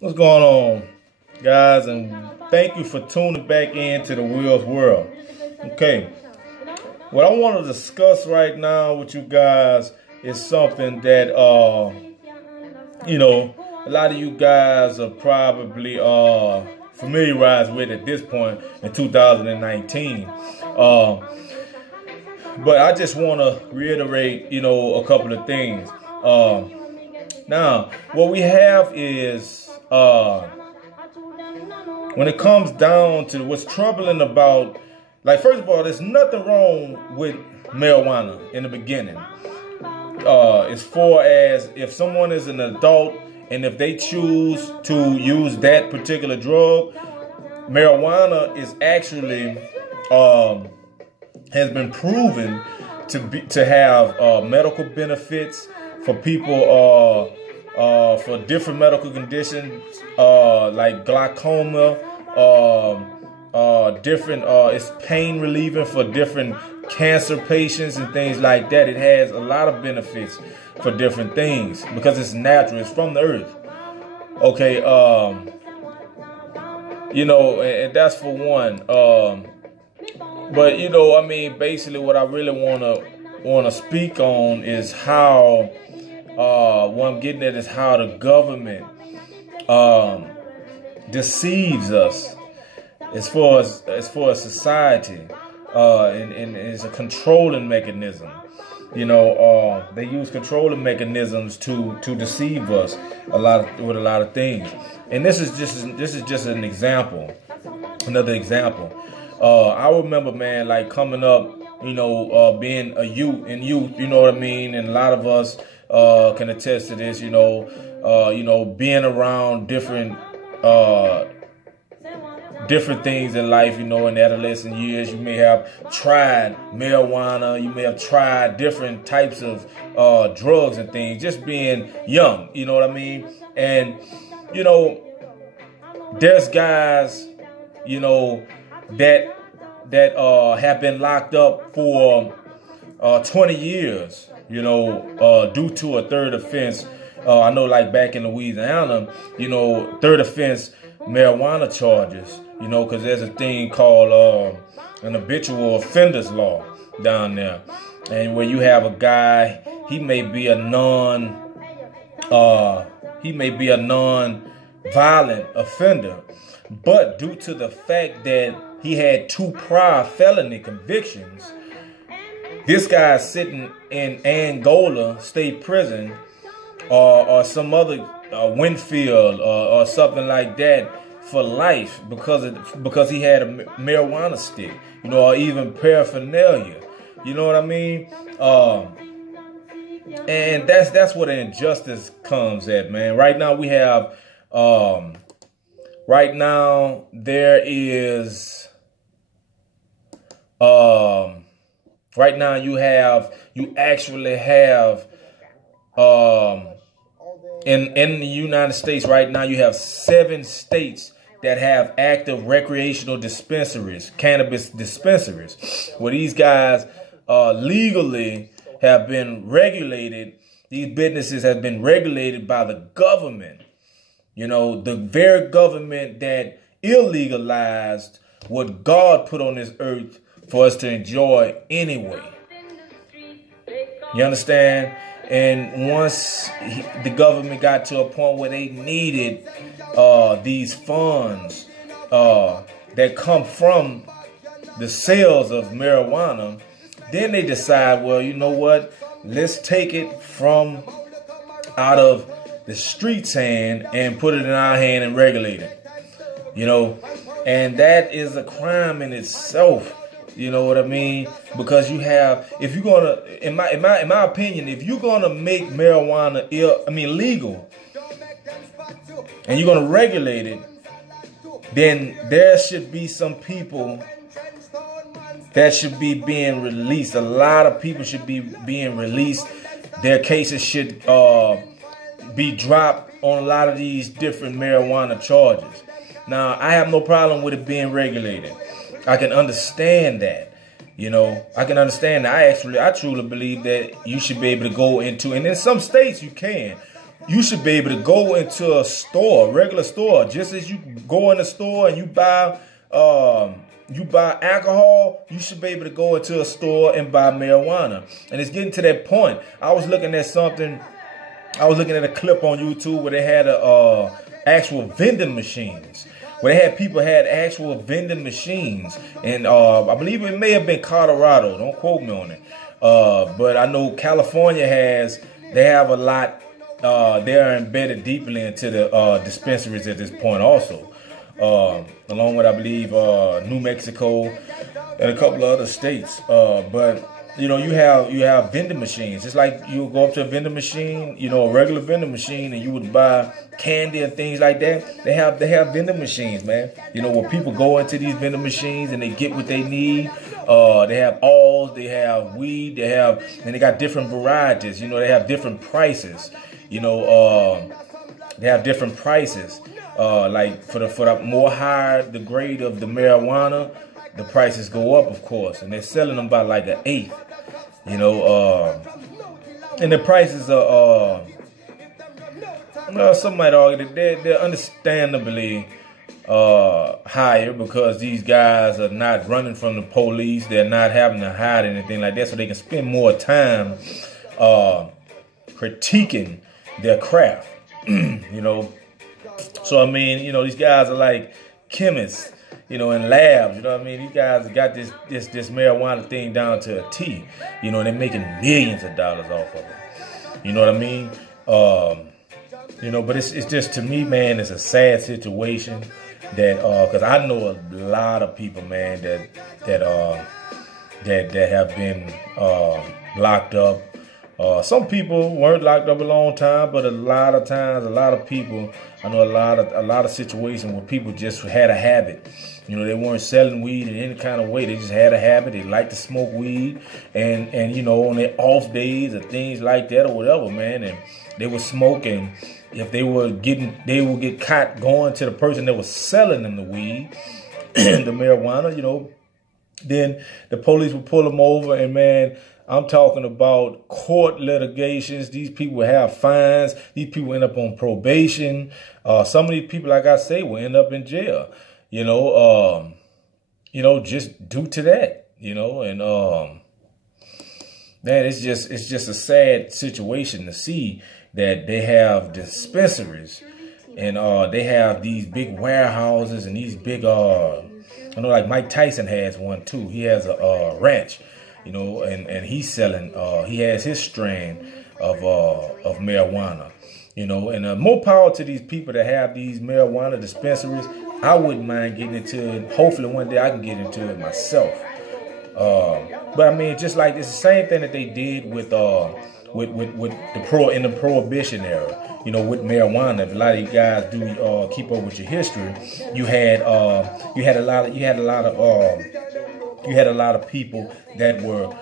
What's going on, guys? And thank you for tuning back into the Wheels World. Okay, what I want to discuss right now with you guys is something that a lot of you guys are probably familiarized with at this point in 2019. But I just want to reiterate, a couple of things. Now, what we have is when it comes down to what's troubling about, like, first of all, there's nothing wrong with marijuana in the beginning. As far as if someone is an adult and if they choose to use that particular drug, marijuana is actually has been proven to have medical benefits for people for different medical conditions like glaucoma, it's pain relieving for different cancer patients and things like that. It has a lot of benefits for different things because it's natural. It's from the earth. Okay, and that's for one. But basically, what I really wanna speak on is how what I'm getting at is how the government deceives us as far as society, and it's a controlling mechanism. They use controlling mechanisms to deceive us with a lot of things. And this is just an example, another example. I remember, man, like coming up, being a youth, you know what I mean, and a lot of us can attest to this, being around different things in life, in adolescent years. You may have tried marijuana, you may have tried different types of drugs and things, just being young, you know what I mean? And, there's guys, that have been locked up for 20 years, due to a third offense. I know, like back in Louisiana, third offense marijuana charges, because there's a thing called an habitual offenders law down there. And where you have a guy, he may be a non-violent offender, but due to the fact that he had 2 prior felony convictions, this guy's sitting in Angola State Prison or some other Winfield or something like that for life because he had a marijuana stick, or even paraphernalia. You know what I mean? And that's where the injustice comes at, man. Right now we have right now you actually have in the United States right now, you have 7 states that have active recreational dispensaries, cannabis dispensaries, where these guys legally have been regulated. These businesses have been regulated by the government. The very government that illegalized what God put on this earth for us to enjoy anyway. You understand? And once the government got to a point where they needed these funds that come from the sales of marijuana, then they decide, well, you know what? Let's take it from out of the street's hand and put it in our hand and regulate it. And that is a crime in itself. You know what I mean? Because if you're gonna, in my opinion, if you're gonna make marijuana legal, and you're gonna regulate it, then there should be some people that should be being released. A lot of people should be being released. Their cases should be dropped on a lot of these different marijuana charges. Now, I have no problem with it being regulated. I can understand that. I can understand that. I truly believe that you should be able to go into, and in some states you can, you should be able to go into a store, a regular store, just as you go in the store and you buy alcohol, you should be able to go into a store and buy marijuana. And it's getting to that point. I was looking at a clip on YouTube where they had actual vending machines. Where they had people had actual vending machines. And I believe it may have been Colorado. Don't quote me on it. But I know California they have a lot. They are embedded deeply into the dispensaries at this point also. Along with, I believe, New Mexico and a couple of other states. But you know, you have vending machines. It's like you go up to a vending machine, you know, a regular vending machine, and you would buy candy and things like that. They have vending machines, man. You know, where people go into these vending machines and they get what they need. They have oils, they have weed, and they got different varieties. You know, they have different prices. You know, they have different prices. Like for the more higher the grade of the marijuana, the prices go up, of course, and they're selling them by like an eighth. You know, and the prices are, some might argue that they're understandably higher because these guys are not running from the police. They're not having to hide anything like that, so they can spend more time critiquing their craft. You know, so I mean, you know, these guys are like chemists, you know, in labs. You know what I mean? These guys have got this marijuana thing down to a T. You know, and they're making millions of dollars off of it. You know what I mean? You know, but it's just, to me, man, it's a sad situation that because I know a lot of people, man, that have been locked up. Some people weren't locked up a long time, but a lot of times, a lot of people, I know a lot of situations where people just had a habit. You know, they weren't selling weed in any kind of way. They just had a habit. They liked to smoke weed, and you know, on their off days or things like that or whatever, man, and they were smoking. If they would get caught going to the person that was selling them the weed, the marijuana, you know, then the police would pull them over, and man, I'm talking about court litigations. These people have fines. These people end up on probation. Some of these people, like I say, will end up in jail. You know, just due to that. You know, and man, it's just a sad situation to see that they have dispensaries and they have these big warehouses and these big I know, like Mike Tyson has one too. He has a ranch. You know, and he's selling, he has his strain of marijuana, you know, and more power to these people that have these marijuana dispensaries. I wouldn't mind getting into it. Hopefully one day I can get into it myself. But I mean, just like it's the same thing that they did with the in the Prohibition era, you know, with marijuana. If a lot of you guys do keep up with your history, you had a lot of people that were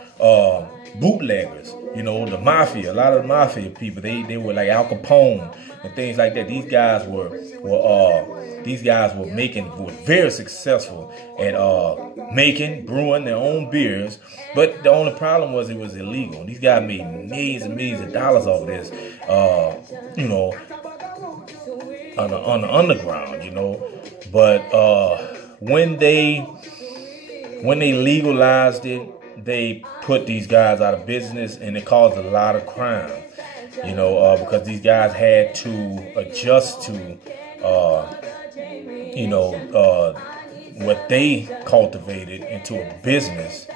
bootleggers, you know, the mafia. A lot of the mafia people, they were like Al Capone and things like that. These guys were very successful at brewing their own beers. But the only problem was it was illegal. These guys made millions and millions of dollars off of this, you know, on the underground, you know. But when they legalized it, they put these guys out of business, and it caused a lot of crime, you know, because these guys had to adjust to, you know, what they cultivated into a business.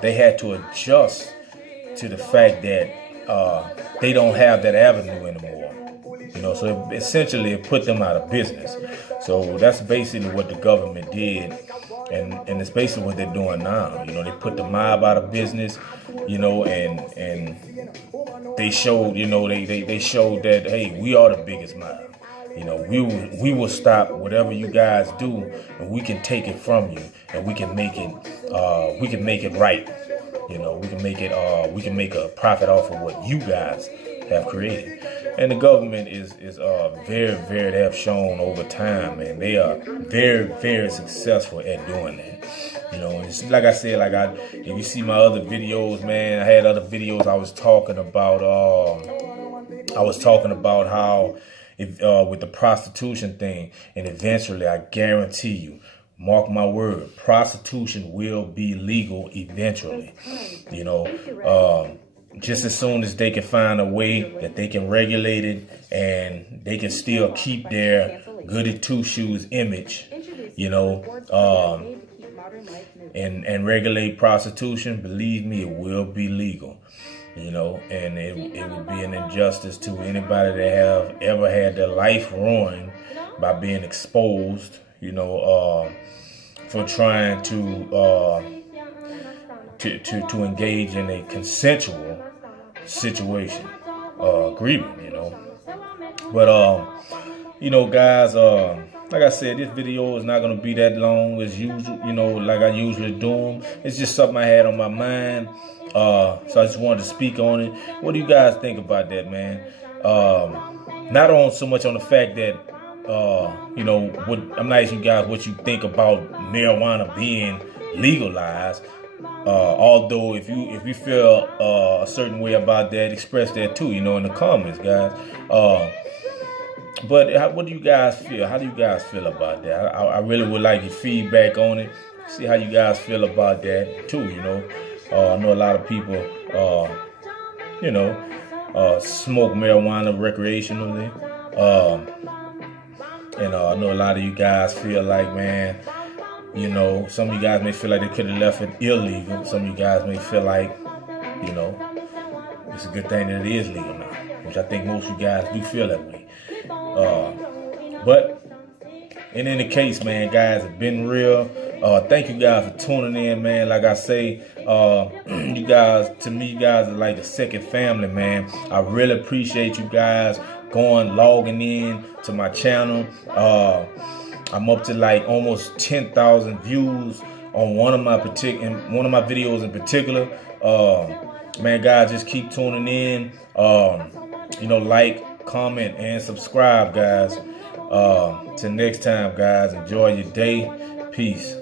They had to adjust to the fact that they don't have that avenue anymore. You know, so essentially it put them out of business. So that's basically what the government did. And it's basically what they're doing now. You know, they put the mob out of business, you know, and they showed, you know, they showed that, hey, we are the biggest mob. You know, we will stop whatever you guys do, and we can take it from you, and we can make it right. You know, we can make a profit off of what you guys have created. And the government is very, very, they have shown over time, and they are very, very successful at doing that. You know, it's like I said, if you see my other videos, man, I had other videos I was talking about I was talking about how if with the prostitution thing, and eventually, I guarantee you, mark my word, prostitution will be legal eventually. You know, just as soon as they can find a way that they can regulate it and they can still keep their goody two shoes image, you know, and regulate prostitution, believe me, it will be legal. You know, and it would be an injustice to anybody that have ever had their life ruined by being exposed, you know, for trying to engage in a consensual situation, agreement, you know. But you know, guys, like I said, this video is not gonna be that long as usual, you know, like I usually do them. It's just something I had on my mind. So I just wanted to speak on it. What do you guys think about that, man? Not on so much on the fact that, you know, I'm not asking you guys what you think about marijuana being legalized. Although if you feel a certain way about that, express that too, you know, in the comments, guys. But what do you guys feel? How do you guys feel about that? I really would like your feedback on it. See how you guys feel about that too, you know. I know a lot of people, you know, smoke marijuana recreationally. And I know a lot of you guys feel like, man, you know, some of you guys may feel like they could have left it illegal. Some of you guys may feel like, you know, it's a good thing that it is legal now, which I think most of you guys do feel that way. But in any case, man, guys, it's been real. Thank you guys for tuning in, man. Like I say, you guys, to me, you guys are like a second family, man. I really appreciate you guys logging in to my channel. I'm up to like almost 10,000 views on one of my videos in particular. Man, guys, just keep tuning in. You know, like, comment, and subscribe, guys. Till next time, guys. Enjoy your day. Peace.